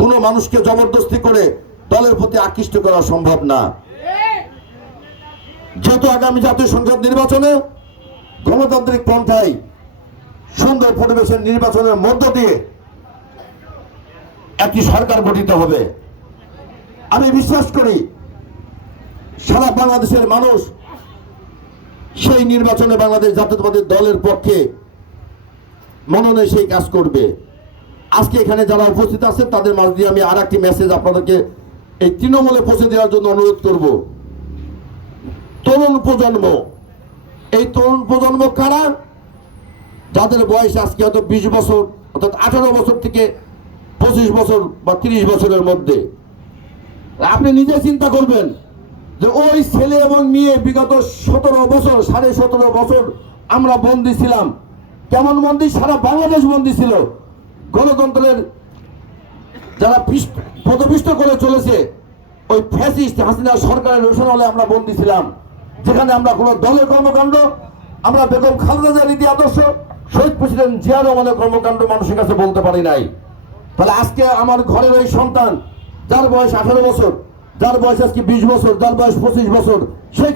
কোনো মানুষকে জবরদস্তি করে দলের প্রতি আকৃষ্ট করা সম্ভব না। যত আগামী জাতীয় সংসদ নির্বাচনে গণতান্ত্রিক পন্থায় সুন্দর পরিবেশের নির্বাচনের মধ্য দিয়ে একটি সরকার গঠিত হবে। আমি বিশ্বাস করি সারা বাংলাদেশের মানুষ সেই নির্বাচনে বাংলাদেশ জাতীয়তাবাদী দলের পক্ষে মননে সেই কাজ করবে। আজকে এখানে যারা উপস্থিত আছেন, তাদের মাঝ দিয়ে আমি আর একটি মেসেজ আপনাদেরকে এই তৃণমূলে পৌঁছে দেওয়ার জন্য অনুরোধ করব। তরুণ প্রজন্ম, এই তরুণ প্রজন্ম কারা? যাদের বয়স আজকে হয়তো বিশ বছর, অর্থাৎ আঠারো বছর থেকে পঁচিশ বছর বা তিরিশ বছরের মধ্যে। আপনি নিজে চিন্তা করবেন যে ওই ছেলে এবং মেয়ে বিগত সতেরো বছর, সাড়ে সতেরো বছর আমরা বন্দী ছিলাম। কেমন বন্দী? সারা বাংলাদেশ বন্দী ছিল। গণতন্ত্রের যারা পদপিষ্ট করে চলেছে, ওই ফ্যাসিস্ট হাসিনা সরকারের রোশনালে আমরা বন্দী ছিলাম, যেখানে আমরা কোনো দলের কর্মকাণ্ড, আমরা বেগম খালেদা নীতি আদর্শ, শহীদ প্রেসিডেন্ট জিয়া রহমানের কর্মকাণ্ড মানুষের কাছে বলতে পারি নাই। তাহলে আজকে আমার ঘরের ওই সন্তান, যার বয়স আঠারো বছর, যার বয়স আজকে বিশ বছর, যার বয়স পঁচিশ বছর, সে